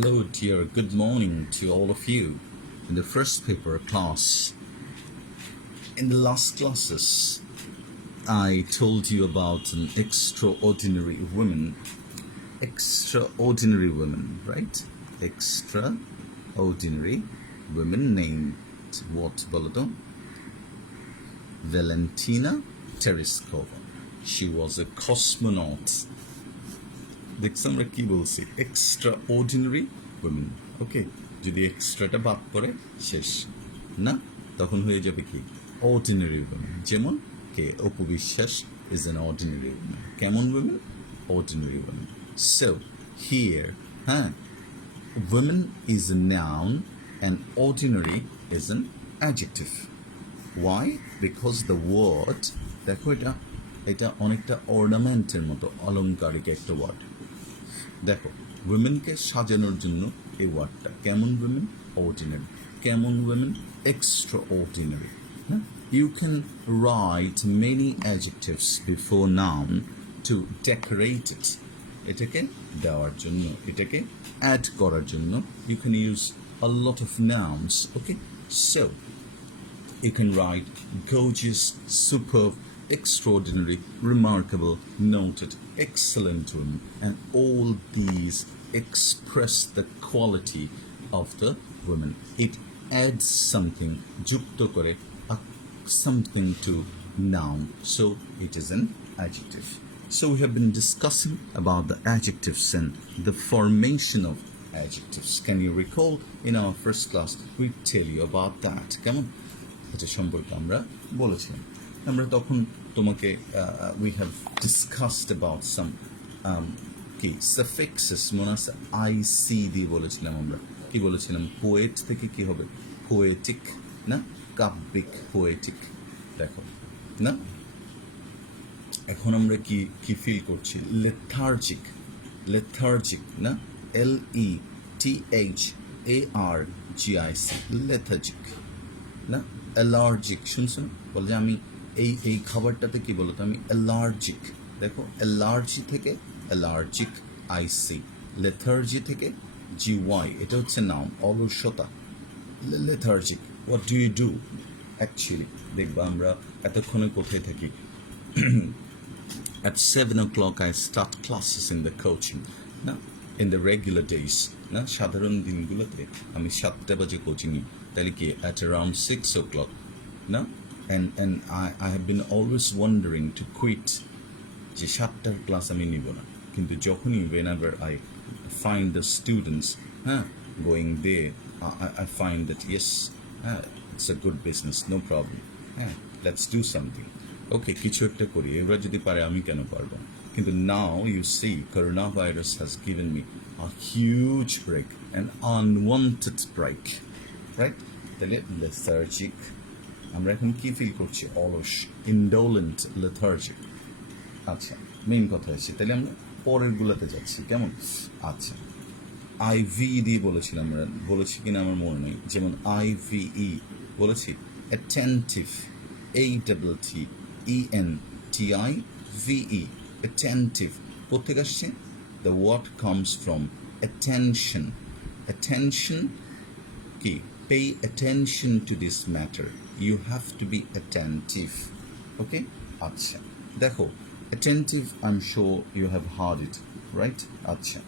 Hello, dear. Good morning to all of you. In the first paper class, in the last classes, I told you about an extraordinary woman. Extraordinary woman, right? Extraordinary woman named what, Boloto? Valentina Tereshkova. She was a cosmonaut. দেখছি আমরা কি বলছি extra ordinary women ওকে যদি এক্সট্রাটা বাদ পড়ে শেষ না তখন হয়ে যাবে কি অর্ডিনারি উইমেন যেমন কে Apu Biswas is an ordinary women কেমন women ordinary women so here হ্যাঁ women is a noun and ordinary is an adjective. Why? Because the word দেখো এটা অনেকটা অর্নামেন্টের মতো অলংকারিক একটা ওয়ার্ড দেখো উইমেনকে সাজানোর জন্য এই ওয়ার্ডটা কেমন উইমেন অর্ডিনারি কেমন women extra ordinary you can write many adjectives before noun to decorate it এটাকে দেওয়ার জন্য এটাকে অ্যাড করার জন্য you can use a lot of nouns okay so you can write gorgeous, superb, extraordinary, remarkable, noted, excellent women, and all these express the quality of the woman. It adds something, যুক্ত করে something to noun, so it is an adjective. So we have been discussing about the adjectives and the formation of adjectives. Can you recall in our first class we tell you about that? Come on. এটা সম্পর্কে আমরা বলেছিলাম আমরা তখন তোমাকে we have discussed about some কি suffixes মনে আছে আইসি দিয়ে বলেছিলাম আমরা কি বলেছিলাম পোয়েট থেকে কি হবে পোয়েটিক না কাব্যিক পোয়েটিক দেখো না এখন আমরা কি কি ফিল করছি লেথার্জিক লেথার্জিক না LETHARGIC লেথার্জিক না অ্যালার্জিক শুনছো বলে যে আমি এই খাবারটাতে কি বলতো আমি অ্যালার্জিক দেখো অ্যালার্জি থেকে অ্যালার্জিক আইসি লেথার্জি থেকে GY এটা হচ্ছে নাম অলসতা lethargic what do you do actually দেখবা আমরা এতক্ষণে কোথায় থাকি at 7 o'clock I start classes in the coaching না in the regular days না সাধারণ দিনগুলোতে আমি 7টা বাজে কোচিং নিই তাহলে কি at around 6 o'clock না and I have been always wondering to quit যে 7টার ক্লাস আমি নিব না কিন্তু যখনই whenever I find the students going there I find that yes it's a good business no problem let's do something okay কিছু একটা করি এবার যদি পারে আমি কেন পারবো কিন্তু now you see coronavirus has given me a huge break an unwanted break right তাহলে লেথার্জিক আমরা এখন কি ফিল করছি অলস ইনডোলেন্ট লেথার্জিক আচ্ছা মেইন কথা হচ্ছে তাহলে আমরা পরের গুলাতে যাচ্ছি কেমন আচ্ছা আইভি দিয়ে বলেছিলাম আমরা বলেছি কিনা আমার মনে নেই যেমন IVE বলেছি অ্যাটেন্টিভ ATTENTIVE attentive কোথেকে আসছে the word comes from attention কি pay attention to this matter you have to be attentive okay আচ্ছা দেখো attentive I'm sure you have heard it right আচ্ছা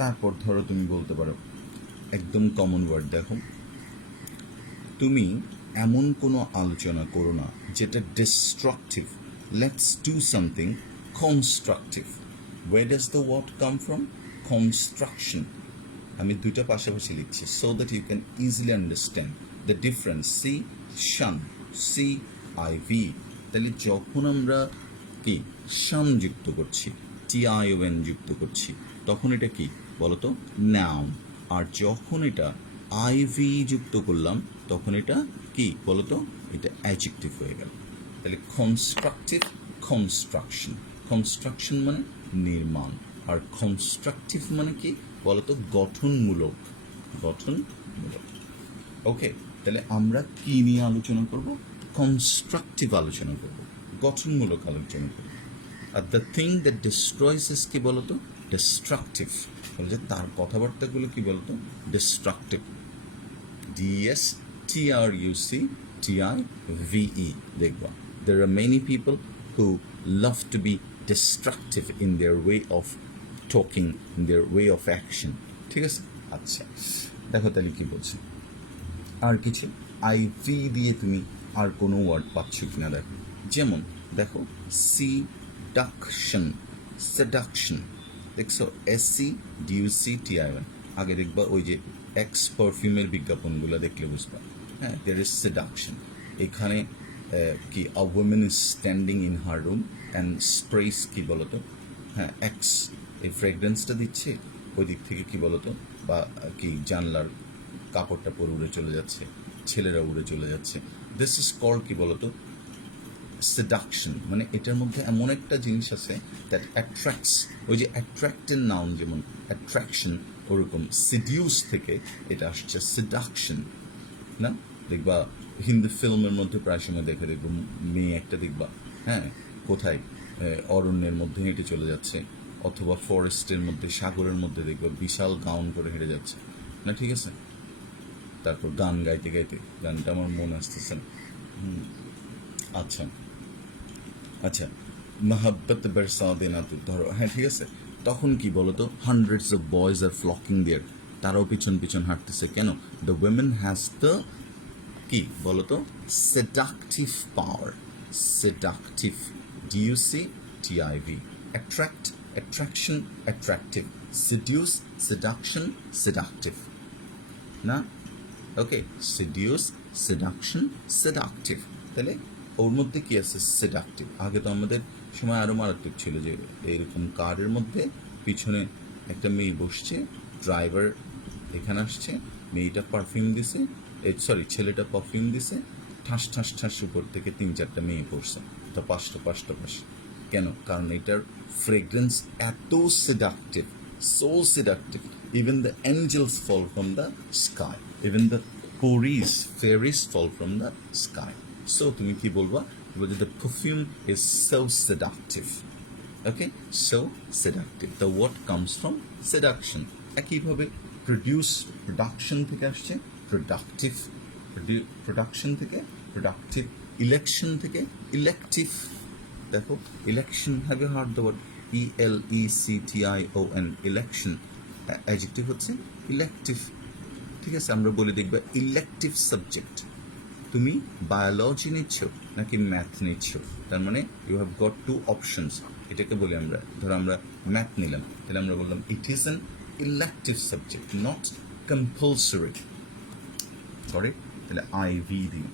তারপর ধরো তুমি বলতে পারো একদম কমন ওয়ার্ড দেখো তুমি এমন কোনো আলোচনা করো না যেটা destructive let's do something constructive where does the word come from construction আমি দুটো পাশাপাশি লিখছি so that you can easily understand the difference see shun CIV তাহলে যখন আমরা কি shun যুক্ত করছি TION যুক্ত করছি তখন এটা কি বলতো noun আর যখন এটা IV যুক্ত করলাম তখন এটা কি বলতো এটা adjective হয়ে গেল তাহলে constructive কনস্ট্রাকশন মানে নির্মাণ আর কনস্ট্রাকটিভ মানে কি বলতো গঠনমূলক ওকে তাহলে আমরা কি নিয়ে আলোচনা করব কনস্ট্রাকটিভ আলোচনা করব গঠনমূলক আলোচনা করব আর the thing that destroys is কি বলতো ডিস্ট্রাকটিভ বলে যে তার কথাবার্তাগুলো কি বলতো, ডিস্ট্রাকটিভ। DSTRUCTIVE দেখবা, there are many people who love to be destructive in their way of talking, in their way of action, ঠিক আছে? আচ্ছা, দেখো তাহলে কি বলছে আর কিছু আইভি দিয়ে তুমি আর কোনো ওয়ার্ড পাচ্ছ কিনা দেখো। যেমন দেখো সিডাকশন, সেডাকশন, দেখছো SCDUCTION, আগে দেখবা ওই যে এক্স পারফিউমের বিজ্ঞাপনগুলো দেখলে বুঝবা, হ্যাঁ, দেয়ার ইজ সেডাকশন। এখানে কি a women is standing in her room and sprays কি বলতো, হ্যাঁ, এক্স, এই ফ্রেগরেন্সটা দিচ্ছে, ওই দিক থেকে কি বলতো, বা কি জানলার কাপড়টা পরে উড়ে চলে যাচ্ছে, ছেলেরা উড়ে চলে যাচ্ছে, দিস ইজ কল্ড কি বলতো, সেডাকশন। মানে এটার মধ্যে এমন একটা জিনিস আছে দ্যাট অ্যাট্রাক্টস, ওই যে অ্যাট্রাক্টের নাউন যেমন অ্যাট্রাকশন, ওরকম সিডিউস থেকে এটা আসছে সেডাকশন, না? দেখবা হিন্দি ফিল্মের মধ্যে প্রায় সময় দেখবে মেয়ে একটা দেখবা, হ্যাঁ, কোথায় অরণ্যের মধ্যে হেঁটে চলে যাচ্ছে, অথবা ফরেস্টের মধ্যে, সাগরের মধ্যে দেখবা বিশাল গাউন করে হেঁটে যাচ্ছে, না? ঠিক আছে, তারপর গান গাইতে গাইতে, গানটা আমার মনে আসতেছে না। আচ্ছা আচ্ছা, মহাব্বত বরসা দেনা তু, ধরো, হ্যাঁ, ঠিক আছে, তখন কি বলতো, হান্ড্রেডস অফ বয়েজ আর ফ্লকিং দেয়ার, তারাও পিছন পিছন হাঁটতেছে কেন? দ্য উইমেন হ্যাজ দ্য কি বলতো, seductive power, seductive, DUCTIV, attract, attraction, attractive, seduce, seduction, seductive, না? Okay, seduce, seduction, seductive. তাহলে ওর মধ্যে কি আছে, সেডাকটিভ। আগে তো আমাদের সময় আরও মারাত্মক ছিল, যে এইরকম কারের মধ্যে পিছনে একটা মেয়ে বসছে, ড্রাইভার এখানে আসছে, মেয়েটা পারফিউম দিছে, সরি, ছেলেটা পারফিউম দিছে, ঠাস ঠাস ঠাস উপর থেকে 3-4টা মেয়ে পড়ছে, তো পাঁচটা পাঁচটা পাশে। কেন? কারণ এটার ফ্রেগ্রেন্স এত seductive, so seductive, even the angels fall from the sky, even the পোরিস, fairies fall from the sky. So তুমি কি বলবা, বলবে the perfume is so seductive. Okay, so seductive, the word comes from seduction. একইভাবে produce, production থেকে আসছে, productive, production থেকে productive, election থেকে ইলেকটিভ। দেখো election, have you heard the word ELECTION, election, adjective হচ্ছে ইলেকটিভ, ঠিক আছে? আমরা বলে দেখবা ইলেকটিভ সাবজেক্ট, তুমি বায়োলজি নিচ্ছ নাকি ম্যাথ নিচ্ছ, তার মানে ইউ হ্যাভ গট 2 অপশনস। এটাকে বলি আমরা, ধরো আমরা ম্যাথ নিলাম, তাহলে আমরা বললাম ইট is an elective subject, not compulsory, correct? তাহলে IV দিই,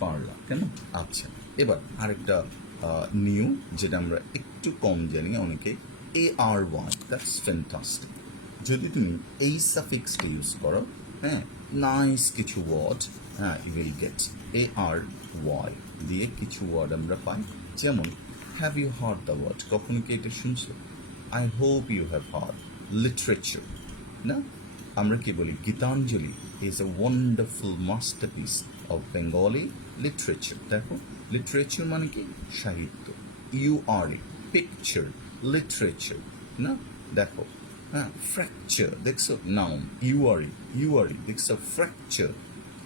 পারলাম কেন? আচ্ছা, এবার আরেকটা নিউ, যেটা আমরা একটু কম জানি অনেকে, ARY, দ্যাটস ফ্যান্টাস্টিক। যদি তুমি এই সাফিক্সটা ইউজ করো, হ্যাঁ, নাইস কিছু ওয়ার্ড, হ্যাঁ, ইউ উইল গেট ARY দিয়ে কিছু ওয়ার্ড আমরা পাই। যেমন have you heard the word, কখনো কি এটা শুনছো? I hope you have heard literature, না? আমরা কি বলি, Gitanjali is a wonderful masterpiece of Bengali literature. দেখো লিটারেচার মানে কি, সাহিত্য, URE, পিকচার, লিটারেচার, না? দেখো, হ্যাঁ, ফ্র্যাকচার, দেখছো, নাউন, URE, দেখছো, ফ্র্যাকচার,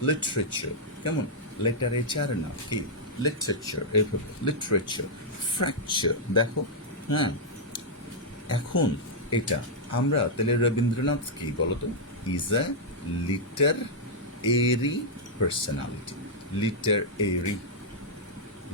লিটারেচার, কেমন? লিটারেচার না, কি লিটারেচার, এইভাবে লিটারেচার, ফ্র্যাকচার। দেখো, হ্যাঁ, এখন এটা আমরা তাহলে রবীন্দ্রনাথ কি বলতো, is a literary personality, literary,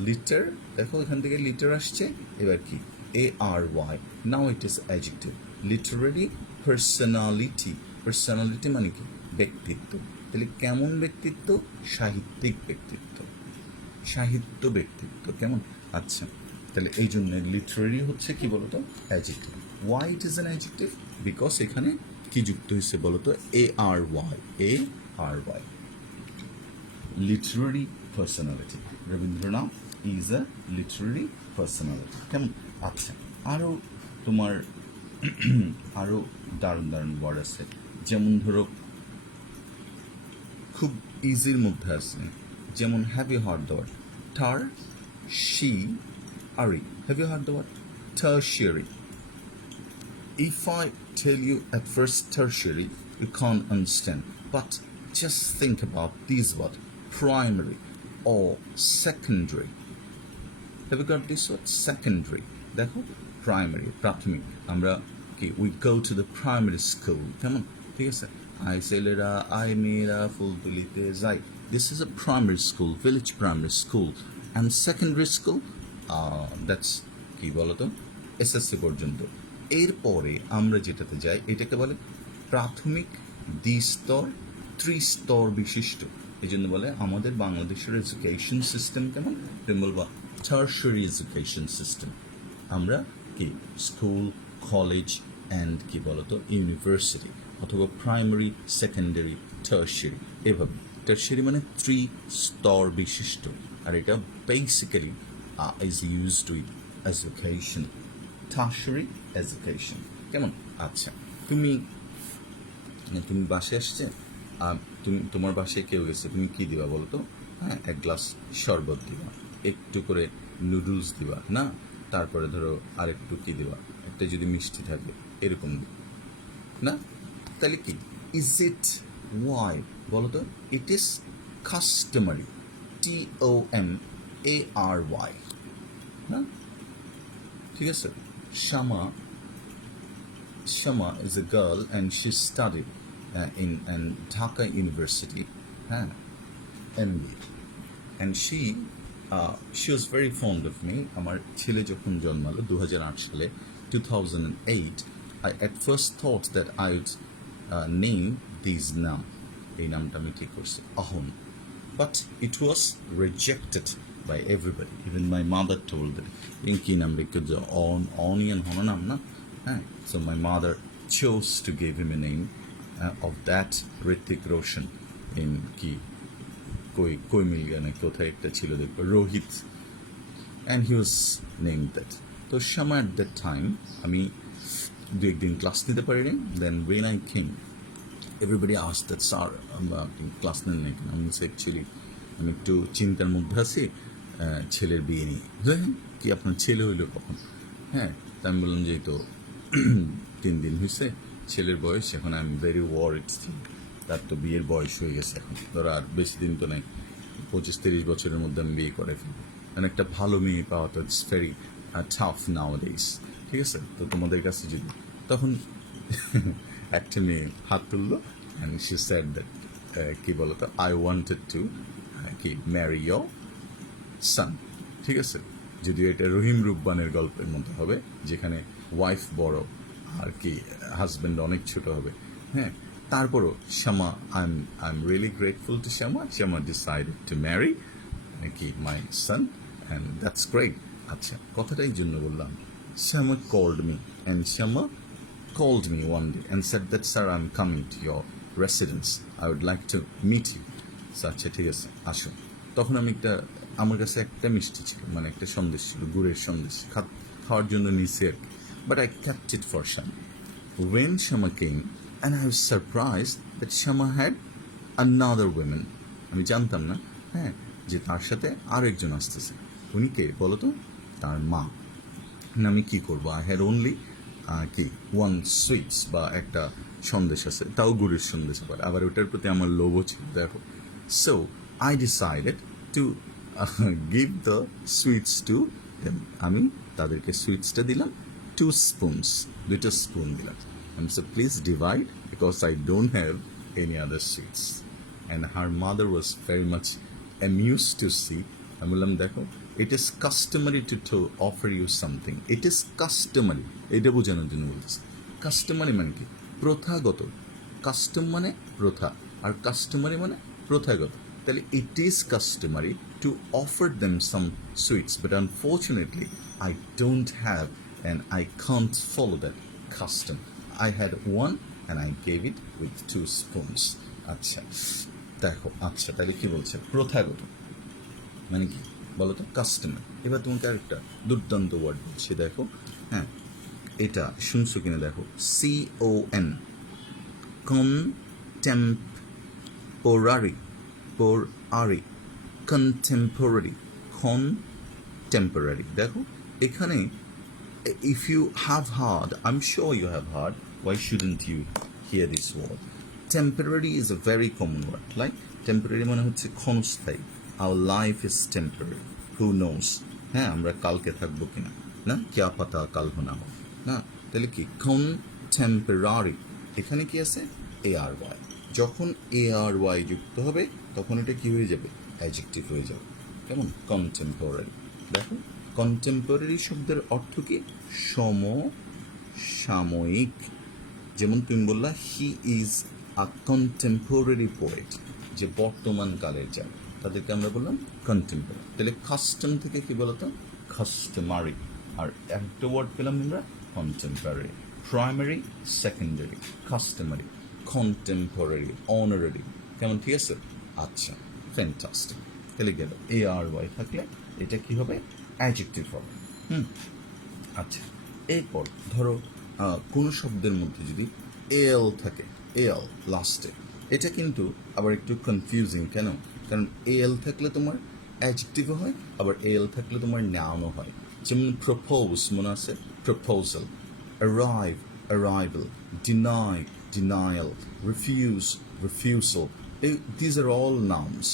litre, দেখো এখান থেকে লিটার আসছে, এবার কি ARY, now it is adjective, literary personality, personality মানে কি, ব্যক্তিত্ব। তাহলে কেমন ব্যক্তিত্ব? সাহিত্যিক ব্যক্তিত্ব, সাহিত্য ব্যক্তিত্ব, কেমন? আচ্ছা, তাহলে এই জন্য লিটারেরি হচ্ছে কি বলতো, adjective. Why it is an adjective? Because এখানে কি যুক্ত হয়েছে বলতো, ARY, literary personality. Rabindranath is a literary personality, কেমন? আচ্ছা, আরও তোমার আরও দারুণ দারুণ ওয়ার্ড আছে, যেমন ধরো খুব ইজির মধ্যে আছে, যেমন have you heard the word tertiary, have you heard the word tertiary, if I tell you at first tertiary, you can't understand. But just think about these words, primary or secondary. Have you got this word? Secondary. দেখো primary, প্রাথমিক। আমরা কি we go to the primary school, কেমন? ঠিক আছে? I ছেলেরা, I মেয়েরা ফুলতুলিতে যাই। This is a primary school, village primary school. And secondary school, that's কি বলতো? এসএসসি পর্যন্ত। এরপরে আমরা যেটাতে যাই এটাকে বলে প্রাথমিক দ্বিস্তর ত্রিস্তর বিশিষ্ট। এই জন্য বলে আমাদের বাংলাদেশের এডুকেশন সিস্টেম কেমন, বলবা টার্শারি এডুকেশন সিস্টেম। আমরা কি স্কুল, কলেজ অ্যান্ড কি বলতো ইউনিভার্সিটি, অথবা প্রাইমারি, সেকেন্ডারি, টার্শারি, এভাবে। টার্শারি মানে ত্রিস্তর বিশিষ্ট, আর এটা basically is used with education, tertiary education, কেমন? আচ্ছা, তুমি বাসে আসছে, তোমার বাসায় কেউ গেছে, তুমি কি দিবা বলো তো? হ্যাঁ, এক গ্লাস শরবত দিবা, একটু করে নুডলস দিবা, না তারপরে ধরো আরেকটু কি দিবা, একটা যদি মিষ্টি থাকে এরকম না? তাহলে কি ইজ ইট ওয়াই বলো তো? ইট ইজ কাস্টমারি, TOMARY, না? ঠিক আছে। Shama is a girl and she studied in Dhaka University, MBA, and she was very fond of me. আমার ছেলে যখন জন্মালো 2008 সালে, 2008, I at first thought that I would name these নাম, এই নামটা আমি ঠিক করছি, Ahon, but it was rejected by everybody. Even my mother told that কি নাম রেখে অনিয়ন হনো নাম না, হ্যাঁ। So my mother chose to give him a name of that Hrithik Roshan in কি কই মিল গানে কোথায় একটা ছিল দেখবো, Rohit, and he was named that. তো Shama at that time আমি দু একদিন ক্লাস নিতে পারিনি। Then when I came, everybody asked that, sir আপনি ক্লাস নেন নাকি? আমি অ্যাকচুয়ালি আমি একটু চিন্তার মধ্যে আছি, ছেলের বিয়ে নিয়ে। কি আপনার ছেলে হইলো কখন? হ্যাঁ, তা আমি বললাম যে তো 3 দিন হয়েছে, ছেলের বয়স এখন, আই এম ভেরি ওয়ারিড, তার তো বিয়ের বয়স হয়ে গেছে এখন, ধরো আর বেশি দিন তো নাই, 25-30 বছরের মধ্যে আমি বিয়ে করে ফেলবো। মানে একটা ভালো মেয়ে পাওয়া তো it's very tough now days, ঠিক আছে? তো তোমাদের কাছে যদি তখন একটা মেয়ে হাত তুললো, অ্যান্ড শি সেড দ্যাট কি বলতো, আই ওয়ান্টেড টু কি ম্যারি ইয়োর সান, ঠিক আছে? যদিও এটা রহিম রুব্বানের গল্পের মতো হবে, যেখানে ওয়াইফ বড় আর কি হাজব্যান্ড অনেক ছোট হবে, হ্যাঁ। তারপরও Shama, I'm really grateful to Shama decided to marry কি my son, and that's great. আচ্ছা, কথাটা এই জন্য বললাম, Shama called me, and Shama called me one day and said that, sir, I'm coming to your residence, I would like to meet you. আচ্ছা, ঠিক আছে, আসো। তখন আমার কাছে একটা মিষ্টি ছিল, মানে একটা সন্দেশ ছিল, গুড়ের সন্দেশ, খাওয়ার জন্য নিচে আর কি, but I kept it for Shama. When Shama came, and I was surprised that Shama had another woman. আমি জানতাম না, হ্যাঁ, যে তার সাথে আরেকজন আসতেছে। উনি কে বলো তো? তার মা। না, আমি কী করবো, আই হ্যাড অনলি কি ওয়ান সুইটস, বা একটা সন্দেশ আছে, তাও গুড়ের সন্দেশ, আবার ওটার প্রতি আমার লোভও ছিল, দেখো। So I decided to give the sweets to them. আমি তাদেরকে সুইটসটা দিলাম, 2 spoons, 2টা স্পুন দিলাম। And so please divide because I don't have any other sweets. And her mother was very much amused to see. আমি বললাম, দেখো, it is customary to offer you something. It is customary. এটা বোঝানোর জন্য বলতেছি। Customary মানে কি? প্রথাগত। কাস্টম মানে প্রথা, আর কাস্টমারি মানে প্রথাগত। তাহলে it is customary to offer them some sweets, but unfortunately I don't have, and I can't follow that custom. I had one and I gave it with 2 spoons. আচ্ছা, দেখো, আচ্ছা, তাহলে কি বলছে? প্রথাগত মানে কি বলো তো? কাস্টমার। এবার তোমাকে আরেকটা দুর্দান্ত ওয়ার্ড বলছি, দেখো, হ্যাঁ, এটা শুনছো কিনা দেখো, CON, contemporary, contemporary, contemporary। দেখো, এখানে if you have heard, I'm sure you have heard, why shouldn't you hear this word? Temporary is a very common word. Like temporary মানে হচ্ছে ক্ষণস্থায়ী. Our life is temporary. Who knows? হ্যাঁ, আমরা কালকে থাকবো কিনা, না क्या पता কাল হোনা हो না. তাহলে কি contemporary, এখানে কি আছে ARY. যখন ARY যুক্ত হবে তখন এটা কি হয়ে যাবে, অ্যাডজেক্টিভ হয়ে যাবে. কেমন কন্টেম্পোরারি. দেখো কন্টেম্পোরারি শব্দের অর্থ কি, সমসাময়িক. যেমন তুমি বললা he is a contemporary poet, যে বর্তমান কালের যা, তাদেরকে আমরা বললাম কন্টেম্পোরারি. তাহলে কাস্টম থেকে কি বলতো, কাস্টমারি. আর একটা ওয়ার্ড পেলাম আমরা contemporary. Primary, secondary, customary, contemporary, honorary. কেমন, ঠিক আছে? আচ্ছা, ফ্যান্টাস্টিক. তাহলে গেল ARY থাকলে এটা কি হবে, অ্যাডজেক্টিভ হবে. আচ্ছা, এরপর ধরো কোনো শব্দের মধ্যে যদি এল থাকে, এল লাস্টে, এটা কিন্তু আবার একটু কনফিউজিং. কেন? কারণ এল থাকলে তোমার অ্যাডজেক্টিভও হয়, আবার এল থাকলে তোমার নাউনও হয়. যেমন প্রপোজ মনে আছে, proposal, arrive, arrival, deny, denial, refuse, refusal. These are all nouns.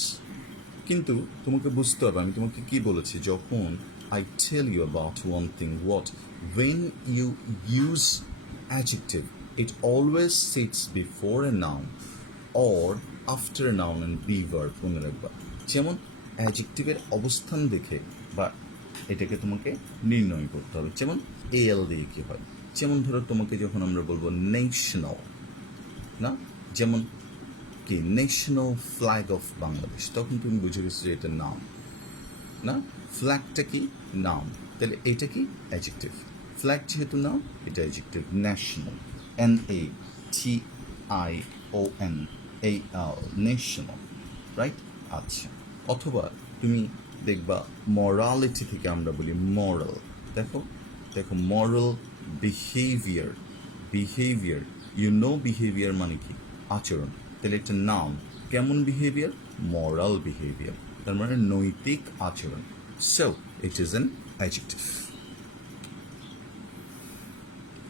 কিন্তু তোমাকে বুঝতে হবে আমি তোমাকে কি বলেছি, যখন I tell you about one thing, what? When you use adjective, it always sits before a noun or after a noun and be verb. মনে রাখবা, যেমন অ্যাডজেক্টিভের অবস্থান দেখে বা এটাকে তোমাকে নির্ণয় করতে হবে. যেমন AL দিয়ে কি হয়, যেমন ধরো তোমাকে যখন আমরা বলবো ন্যাশনাল, না, যেমন কি ন্যাশনাল ফ্ল্যাগ অফ বাংলাদেশ, তখন তুমি বুঝে গেছো যে এটা নাম, না, ফ্ল্যাগটা কি নাম, তাহলে এটা কি অ্যাডজেক্টিভ. ফ্ল্যাগ যেহেতু নাম, এটা adjective. National, NATIONAL, national, right? আচ্ছা, অথবা তুমি দেখবা মরালিটি থেকে আমরা বলি মরাল. দেখো দেখো মরাল বিহেভিয়ার, বিহেভিয়ার, বিহেভিয়ার মানে কি, আচরণ. তাহলে একটা নাম, কেমন বিহেভিয়ার, মরাল বিহেভিয়ার, তার মানে নৈতিক আচরণ. So it is an adjective.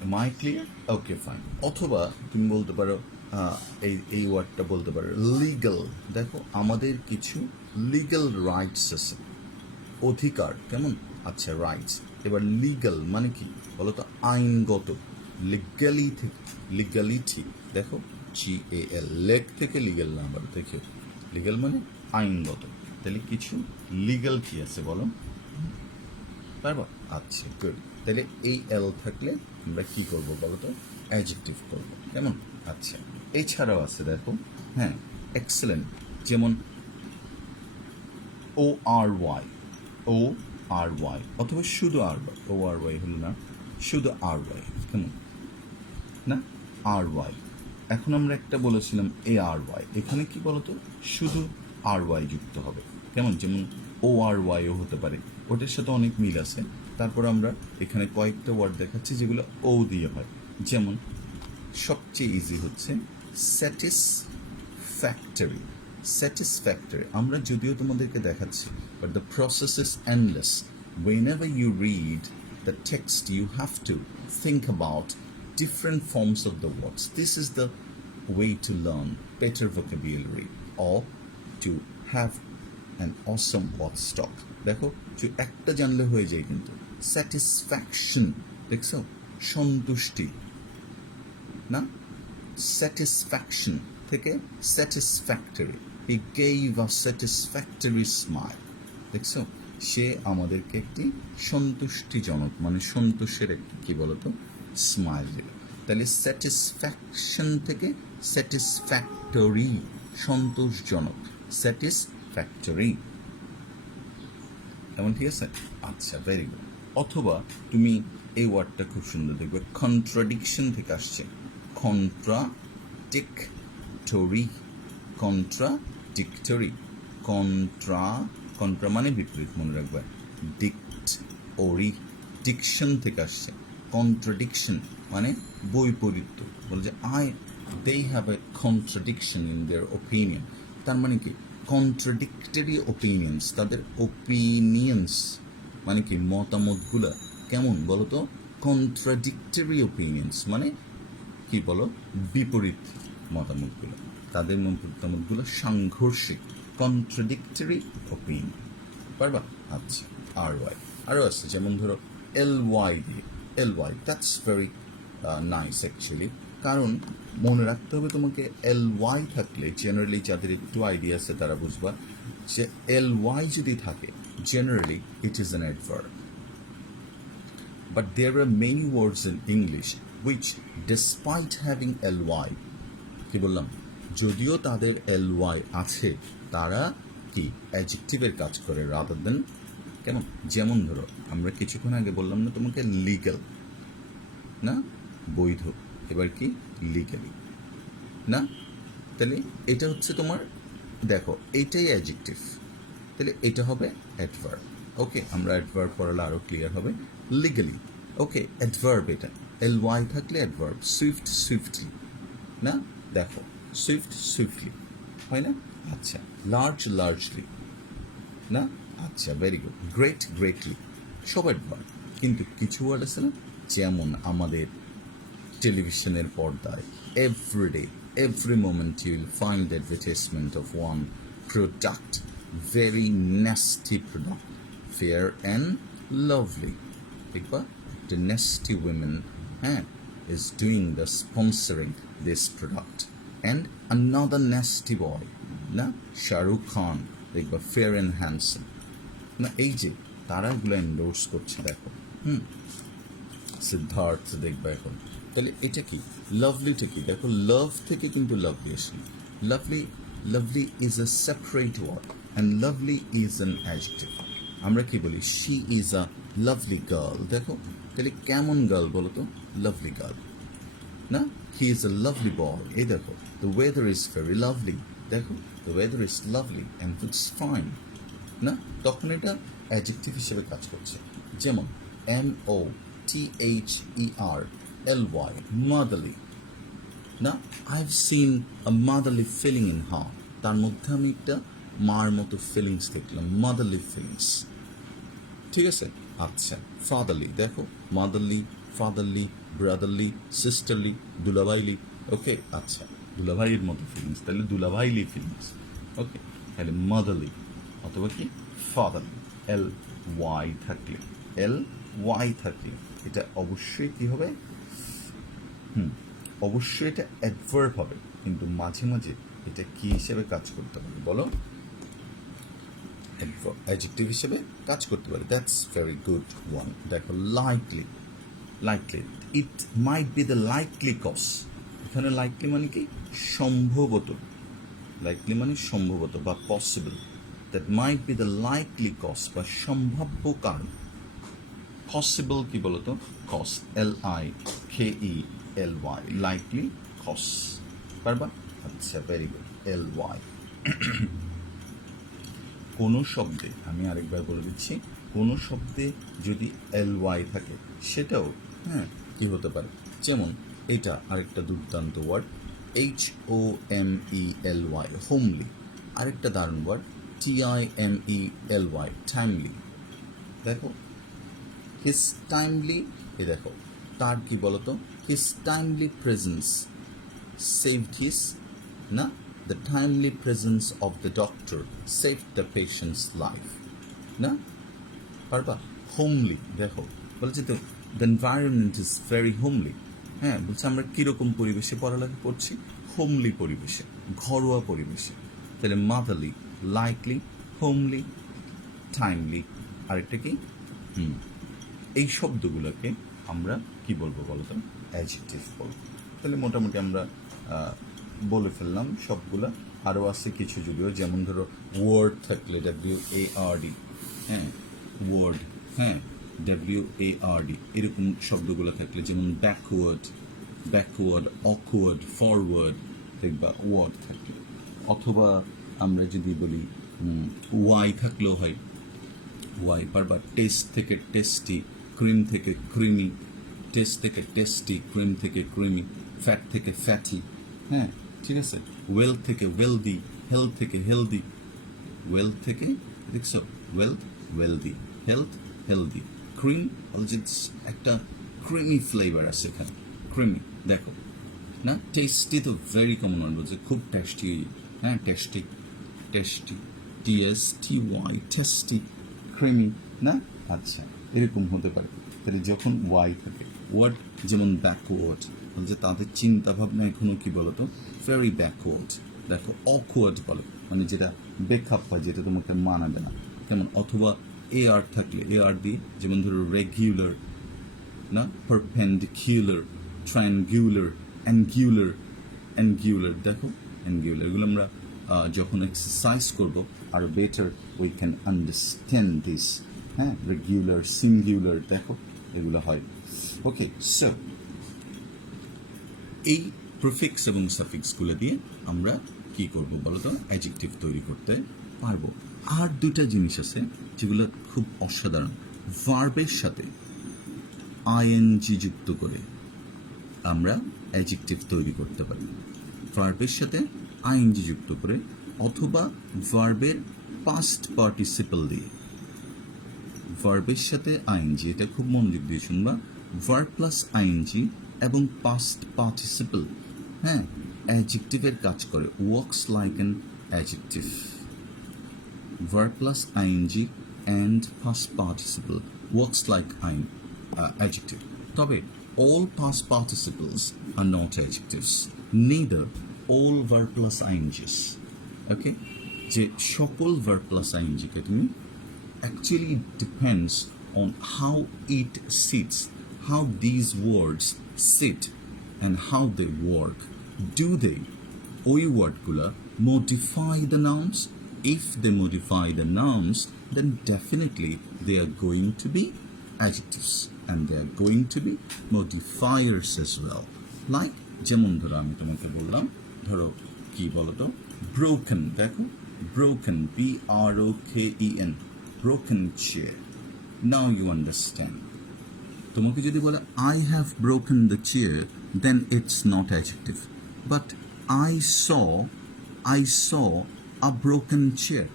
Am I clear? Okay, fine. অথবা তুমি বলতে পারো এই ওয়ার্ডটা বলতে পারো লিগ্যাল. দেখো আমাদের কিছু লিগ্যাল রাইটস আছে, অধিকার. কেমন? আচ্ছা, রাইটস. এবার লিগ্যাল মানে কি বলো তো, আইনগত. লিগ্যালি থেকে লিগ্যালিটি, দেখো GAL, লেগ থেকে লিগ্যাল না, আবার দেখো লিগ্যাল মানে আইনগত. তাহলে কিছু লিগ্যাল কি আছে বলো, পারবা? আচ্ছা, গুড. তাহলে এই এল থাকলে আমরা কি করবো বলো তো, অ্যাডজেক্টিভ করবো. কেমন? আচ্ছা, এছাড়াও আছে দেখো, হ্যাঁ, এক্সেলেন্ট. যেমন ORY, ORY, অথবা শুধু RY. ORY হলো না, শুধু RY. কেমন না, RY. এখন আমরা একটা বলেছিলাম ARY, এখানে কি বলতো, শুধু RY যুক্ত হবে. কেমন? যেমন ORYও হতে পারে, ওটার সাথে অনেক মিল আছে. তারপর আমরা এখানে কয়েকটা ওয়ার্ড দেখাচ্ছি যেগুলো ও দিয়ে হয়. যেমন সবচেয়ে ইজি হচ্ছে স্যাটিসফ্যাক্টরি. স্যাটিসফ্যাক্টরি আমরা যদিও তোমাদেরকে দেখাচ্ছি, but the process is endless. whenever you read the text you have to think about different forms of the words. This is the way to learn better vocabulary or to have an awesome word stock. দেখো যে একটা জানলে হয়ে যায়, কিন্তু satisfaction, দেখছো, সন্তুষ্টি, না, স্যাটিসফ্যাকশন থেকে satisfactory. He gave a satisfactory smile. দেখছো, সে আমাদেরকে একটি সন্তুষ্টিজনক মানে সন্তোষের একটি কি বলতো স্মাইল দিল. তাহলে স্যাটিসফ্যাকশন থেকে স্যাটিসফ্যাক্টরি, সন্তোষজনক, স্যাটিসফ্যাক্টরি. এমন, ঠিক আছে? আচ্ছা, ভেরি গুড. অথবা তুমি এই ওয়ার্ডটা খুব সুন্দর দেখবে, কন্ট্রাডিকশন থেকে আসছে, কন্ট্রাডিক্টরি, কন্ট্রাডিক্টরি, কন্ট্রা মানে বিপরীত, মনে রাখবে, ডিক্টরি, ডিকশন থেকে আসছে, কন্ট্রাডিকশন মানে বৈপরীত্য. বলে যে they have a contradiction in their opinion. তার মানে কি, কন্ট্রাডিক্টরি ওপিনিয়ন্স, তাদের ওপিনিয়ন্স মানে কি মতামতগুলো কেমন বলো তো, কন্ট্রাডিক্টরি ওপিনিয়ন্স মানে কি বলো, বিপরীত মতামতগুলো, তাদের মতামতগুলো সাংঘর্ষিক, কন্ট্রাডিক্টরি ওপিনিয়ন। পারবা? আচ্ছা, আর ওয়াই আরও আছে, যেমন ধরো এল ওয়াই দিয়ে, L Y that's very nice actually, কারণ মনে রাখতে হবে তোমাকে এল ওয়াই থাকলে জেনারেলি, যাদের একটু আইডিয়া আছে তারা বুঝবা যে এল ওয়াই যদি থাকে generally it is an adverb. But there are many words in English which, despite having ly, কি বললাম, যদিও তাদের ly আছে, তারা কি অ্যাডজেক্টিভের কাজ করে রাদার দেন, কেমন, যেমন ধরো আমরা কিছুক্ষণ আগে বললাম না তোমাকে লিগ্যাল, না বৈধ, এবার কি লিগ্যালি, না, তাহলে এটা হচ্ছে তোমার, দেখো এইটাই অ্যাডজেক্টিভ, তাহলে এটা হবে অ্যাডভার্ব। ওকে, আমরা অ্যাডভার্ব পড়ালে আরও ক্লিয়ার হবে। লিগালি, ওকে, অ্যাডভার্ব এটা, এল ওয়াই থাকলে অ্যাডভার্ব। সুইফট, সুইফটলি, না, দেখো সুইফট, সুইফটলি, হয় না? আচ্ছা, লার্জ, লার্জলি, না, আচ্ছা, ভেরি গুড। গ্রেট, গ্রেটলি, সব অ্যাডভার্ব। কিন্তু কিছু ওয়ার্ড আছে না, যেমন আমাদের টেলিভিশনের পর্দায় everyday, every moment you will find the advertisement of one product, very nasty product, fair and lovely. দেখবা, the nasty women is doing the sponsoring this product, and another nasty boy, না, শাহরুখ খান, দেখবা fair and handsome, না, এই যে তারা এগুলো endorse করছে, দেখো সিদ্ধার্থ দেখবা এখন। তাহলে এটা কি, লাভলিটা কি, দেখো লাভ থেকে কিন্তু লাভলি আসলে, lovely, lovely is a separate word and lovely is an adjective. আমরা কি বলি, she is a lovely girl, দেখো তাহলে কেমন গার্ল বলো তো, লাভলি গার্ল, না, he is a lovely boy, এই দেখো the weather is very lovely, দেখো the weather is lovely and it's fine, না, তখন এটা অ্যাডজেক্টিভ হিসেবে কাজ করছে। যেমন MOTHERLY, motherly, না, I've seen a motherly feeling in her, তার মধ্যে আমি একটা মার মতো ফিলিংস দেখলাম, মাদারলি ফিলিংস, ঠিক আছে। আচ্ছা, ফাদারলি, দেখো মাদারলি, ফাদারলি, ব্রাদারলি, সিস্টারলি, দুলাভাইলি, ওকে, আচ্ছা, দুলাভাইয়ের মতো ফিলিংস, তাহলে দুলাভাইলি ফিলিংস, ওকে, তাহলে মাদারলি অথবা কি ফাদারলি, এল ওয়াই থাকলে, এল ওয়াই থাকলে এটা অবশ্যই কি হবে, অবশ্যই এটা অ্যাডভার্ব হবে, কিন্তু মাঝে মাঝে এটা কি হিসেবে কাজ করতে পারে বলো, অ্যাডজেক্টিভ হিসেবে কাজ করতে পারে। That's very good one. দেখো likely, likely, it might be the likely cause, এখানে লাইকলি মানে কি, সম্ভবত, লাইকলি মানে সম্ভবত বা possible, that might be the likely cause বা সম্ভাব্য কারণ। পসিবল কি বলতো, কজ, LIKELY, লাইকলি কজ, পারবা? আচ্ছা, ভেরি গুড, LY। কোনো শব্দে, আমি আরেকবার বলে দিচ্ছি, কোনো শব্দে যদি LY থাকে সেটাও কি হতে পারে, যেমন এটা আরেকটা দুর্দান্ত ওয়ার্ড, HOMELY, হোমলি, আরেকটা দারুণ ওয়ার্ড TIMELY, টাইমলি, দেখো হিজ টাইমলি, এ দেখো তার কি বলতো, his timely presence saved his, না, the timely presence of the doctor saved the patient's life, না, পারবা? হোমলি, দেখো বলছে তো the environment is very homely, বলছে আমরা কীরকম পরিবেশে পড়ালেখা করছি, হোমলি পরিবেশে, ঘরোয়া পরিবেশে, তাহলে মাদারলি, লাইকলি, হোমলি, টাইমলি, আরেকটা কি, এই শব্দগুলোকে আমরা কি বলবো বলতো, অ্যাডজেক্টিভ বলবো। তাহলে মোটামুটি আমরা বলে ফেললাম সবগুলা, আরও আছে কিছু যদিও, যেমন ধরো ওয়ার্ড থাকলে WARD, ওয়ার্ড, WARD, এরকম শব্দগুলো থাকলে, যেমন ব্যাকওয়ার্ড, ব্যাকওয়ার্ড, অকওয়ার্ড, ফরওয়ার্ড, দেখবা ওয়ার্ড থাকলে, অথবা আমরা যদি বলি ওয়াই থাকলেও হয়, ওয়াই, পারবা? টেস্ট থেকে টেস্টি, ক্রিম থেকে ক্রিমি, টেস্ট থেকে টেস্টি, ক্রিম থেকে ক্রিমি, ফ্যাট থেকে ফ্যাটি, ঠিক আছে, ওয়েল থেকে ওয়েলদি, হেলথ থেকে হেলদি, ওয়েলথ থেকে, দেখছো, wealth, wealthy, health, healthy, cream, একটা ক্রিমি ফ্লেভার আছে এখানে, ক্রিমি দেখো না, টেস্টি তো ভেরি কমন ওয়ার্ড, বলছে খুব টেস্টি, হ্যাঁ tasty, tasty, TSTY, tasty, creamy না, আচ্ছা এরকম হতে পারে। তাহলে যখন ওয়াই থাকে, ওয়ার্ড যেমন ব্যাকওয়ার্ড, বলছে তাদের চিন্তা ভাবনা এখনো কি বলতো ভেরি ব্যাকওয়ার্ড, দেখো অকওয়ার্ড বলে, মানে যেটা বেকআপ হয়, যেটা তোমাকে মানাবে না, কেমন, অথবা AR থাকলে AR দিয়ে, যেমন ধরো রেগুলার না, পারপেন্ডিকুলার, ট্রায়াঙ্গুলার, অ্যাঙ্গুলার, অ্যাঙ্গুলার, দেখো অ্যাঙ্গুলার, এগুলো আমরা যখন এক্সারসাইজ করব আর better we can understand this, হ্যাঁ, রেগুলার, সিঙ্গুলার, দেখো এগুলো হয়। ওকে, সো এই প্রিফিক্স এবং সাফিক্সগুলো দিয়ে আমরা কি করব বলো তো, অ্যাডজেক্টিভ তৈরি করতে পারবো। আর দুটা জিনিস আছে যেগুলো খুব অসাধারণ, ভার্বের সাথে আইএনজি যুক্ত করে আমরা অ্যাডজেক্টিভ তৈরি করতে পারি, ভার্বের সাথে আইএনজি যুক্ত করে, অথবা ভার্বের পাস্ট পার্টিসিপল দিয়ে, ভার্বের সাথে আইএনজি, এটা খুব মনোযোগ দিয়ে শুনবা, ভার্ব প্লাস আইএনজি এবং পাস্ট পার্টিসিপল, হ্যাঁ, অ্যাডজেক্টিভের কাজ করে, works like an adjective, verb plus ing and past participle works like adjective. তবে all past participles are not adjectives, neither all verb plus ing's. Okay, যে সকল verb plus ing কে তুমি, actually it depends on how it sits, how these words sit and how they work. Do they, ওই ওয়ার্ডগুলো modify the nouns? If they modify the nouns, then definitely they are going to be adjectives and they are going to be modifiers as well. Like, যেমন ধরো আমি তোমাকে বললাম, ধরো কি বলতো, broken, দেখো broken, BROKEN, broken chair. Now you understand. তোমাকে যদি বলে I have broken the chair, then it's not adjective. But I saw a broken chair.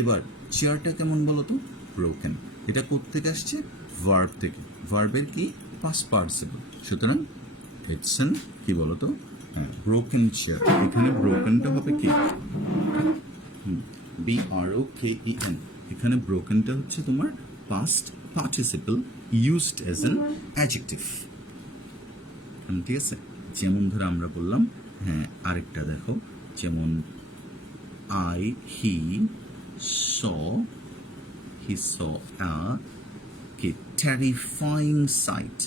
এবার চেয়ারটা কেমন বলো তো, ব্রোকেন। এটা কোত্থেকে আসছে, ভার্ব থেকে, ভার্বের কি পাস্ট পার্টিসিপল, সুতরাং ইটস এন কি বলো তো, হ্যাঁ ব্রোকেন চেয়ার। এখানে ব্রোকেনটা হবে কি, BROKEN, এখানে ব্রোকেনটা হচ্ছে তোমার past participle used as an adjective, ঠিক আছে। যেমন ধরো আমরা বললাম, হ্যাঁ আরেকটা দেখো, যেমন he saw a terrifying sight,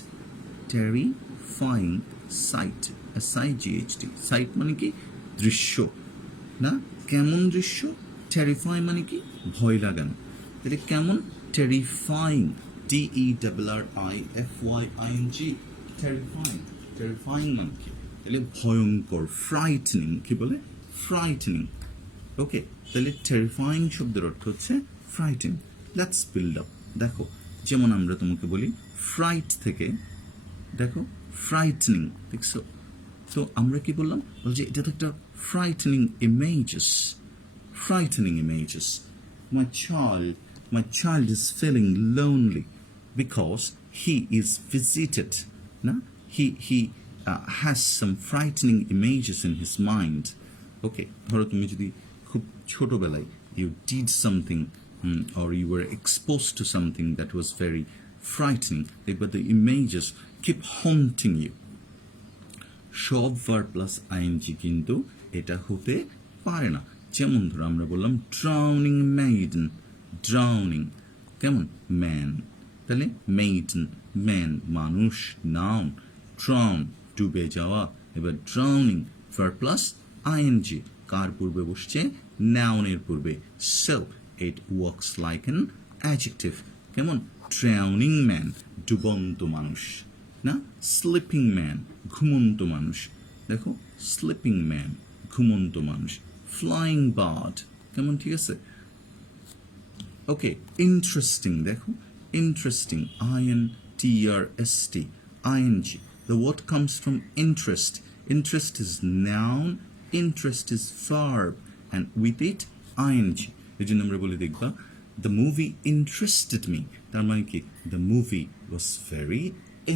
terrifying sight, SIGHT, sight মানে কি দৃশ্য না, কেমন দৃশ্য, terrify মানে কি ভয় লাগানো, তাহলে কেমন, terrifying, TERRIFYING, terrifying, terrifying মানে কি, তাহলে ভয়ঙ্কর, frightening, কি বলে frightening। ওকে, তাহলে টেরিফাইং শব্দের অর্থ হচ্ছে ফ্রাইটেন। লেটস বিল্ড আপ, দেখো যেমন আমরা তোমাকে বলি ফ্রাইট থেকে, দেখো ফ্রাইটনিং, দেখছো তো আমরা কি বললাম, বলছি এটা তো একটা frightening images, frightening images. my child is feeling lonely because he is visited, না, he has some frightening images in his mind. ওকে, ধরো তুমি যদি খুব ছোটবেলায় you did something or you were exposed to something that was very frightening, but the images keep haunting you. সব verb plus ING কিন্তু এটা হতে পারে না। যেমন ধরো আমরা বললাম ড্রাউনিং মেইডেন, ড্রাউনিং কেমন ম্যান, তাহলে মেইডেন ম্যান মানুষ, নাউন, ড্রাউন ডুবে যাওয়া, এবার ড্রাউনিং ভার্ব প্লাস আইএনজি কার পূর্বে বসছে, নাউনের পূর্বে, so it works like an adjective, কেমন ড্রাউনিং ম্যান ডুবন্ত মানুষ না, স্লিপিং ম্যান ঘুমন্ত মানুষ, দেখো স্লিপিং ম্যান ঘুমন্ত মানুষ, ফ্লাইং বার্ড কেমন, ঠিক আছে। ওকে, ইন্টারেস্টিং, দেখো interesting, INTREST, ING, the word comes from interest, interest is noun, interest is verb and with it ING, এই জন্য আমরা বলি দেখবা the movie interested me, তার মানে কি the movie was very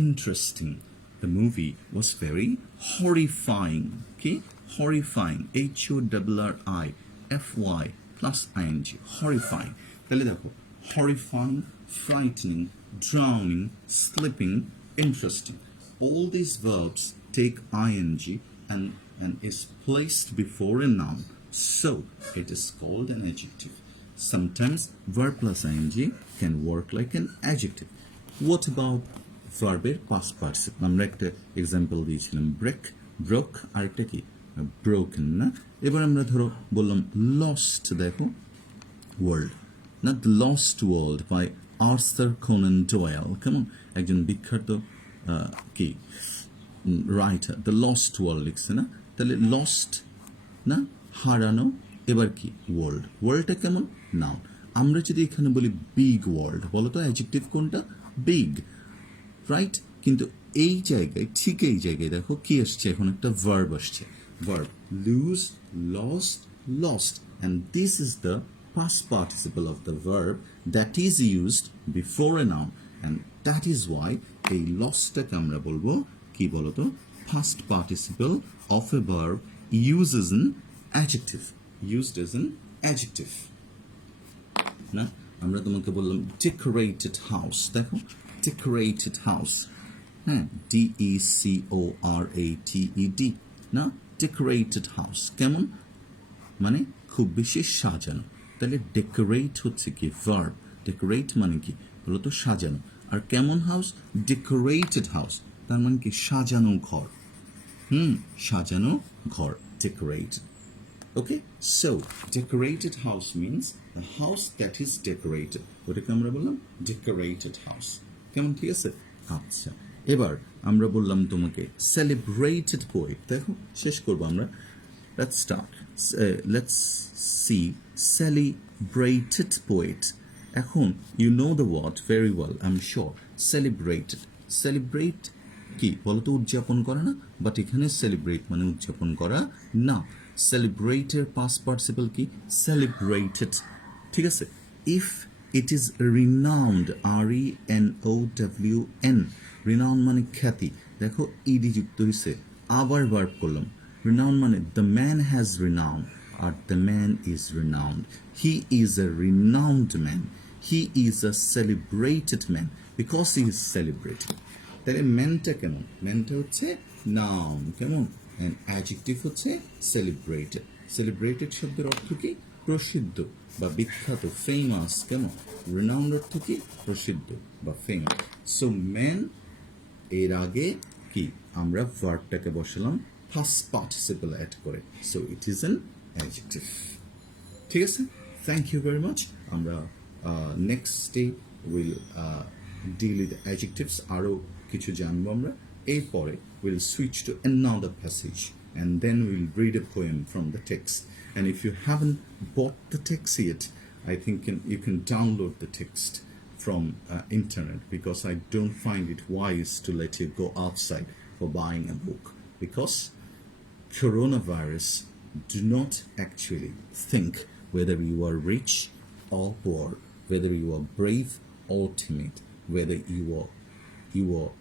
interesting. The movie was very horrifying. Okay, horrifying. HORRIFY plus ing. Horrifying. তাহলে দেখো horrifying, frightening, drowning, slipping, interesting. All these verbs take ing and is placed before a noun. So it is called an adjective. Sometimes verb plus ing can work like an adjective. What about ভার্বের past participle? আমরা একটা example দিয়েছিলাম break, broke, আরেকটা কি broken না? এবার আমরা ধরো বললাম লস্ট, দেখো ওয়ার্ল্ড না, the lost world by Arthur Conan Doyle, কেমন একজন বিখ্যাত কি রাইটার, দ্য লস্ট ওয়ার্ল্ড লিখছে না? তাহলে লস্ট না, হারানো, এবার কি ওয়ার্ল্ড, ওয়ার্ল্ডটা কেমন নাউন। আমরা যদি এখানে বলি বিগ ওয়ার্ল্ড, বলো তো অ্যাডজেক্টিভ কোনটা? Big, right? কিন্তু এই জায়গায়, ঠিক এই জায়গায় দেখো কি আসছে, এখন একটা ভার্ব আসছে, verb lose, lost, lost, and this is the past participle of the verb that is used before a noun, and that is why এই লস্টটাকে আমরা বলবো কি বলতো, past participle of a verb used as an adjective, used as an adjective না? আমরা তোমাকে বললাম decorated house, দেখো decorated house, হ্যাঁ, DECORATED না, decorated house কেমন, মানে খুব বেশি সাজানো। তাহলে ডেকোরেট হচ্ছে কি ভার্ব, ডেকোরেট মানে কি বলতো সাজানো, আর কেমন হাউস, ডেকোরেটেড হাউস, তার মানে কি সাজানো ঘর, সাজানো ঘর, decorated. Okay, so decorated house means the house that is decorated. ওটাকে আমরা বললাম decorated house. কেমন, ঠিক আছে? আচ্ছা, এবার আমরা বললাম তোমাকে celebrated poet, দেখো শেষ করবো আমরা। Let's start. Let's see celebrated poet. এখন you know the word very well, I'm sure. Celebrated. Celebrate কি বলতো, উদযাপন করা না? বাট এখানে সেলিব্রেট মানে উদযাপন করা না। সেলিব্রেটের পাস্ট পার্টিসিপল কি? সেলিব্রেটেড, ঠিক আছে? If it is renowned, RENOWN, renowned মানে খ্যাতি, দেখো ইডি যুক্ত হয়েছে, আবার ভার্ব করলাম। রিনাউন্ড মানে the man has renowned, are the man is renowned, he is a renowned man, he is a celebrated man because he is celebrated. তাহলে ম্যানটা কেমন? ম্যানটা হচ্ছে নাউন, কেমন? অ্যান্ড অ্যাডজেক্টিভ হচ্ছে সেলিব্রেটেড। সেলিব্রেটেড শব্দের অর্থ কি? প্রসিদ্ধ বা বিখ্যাত, ফেমাস, কেমন? রিনাউন্ড অর্থ কি? প্রসিদ্ধ বা ফেমাস। সো ম্যান এর আগে কি আমরা ভার্বটাকে বসালাম ফার্স্ট পার্টিসিপল অ্যাড করে, so it is an adjective. ঠিক আছে, থ্যাংক ইউ ভেরি মাচ। আমরা next day will deal with adjectives, আরও কিছু জানবো আমরা। এরপরে we'll switch to another passage and then we'll read a poem from the text. And if you haven't bought the text yet, I think you can download the text from internet, because I don't find it wise to let you go outside for buying a book, because coronavirus do not actually think whether you are rich or poor, whether you are brave or timid, whether you are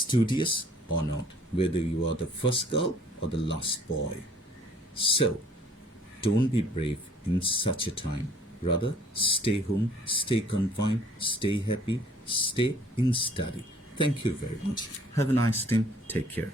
studious or not, whether you are the first girl or the last boy. So don't be brave in such a time, rather stay home, stay confined, stay happy, stay in study. Thank you very much. Have a nice day. Take care.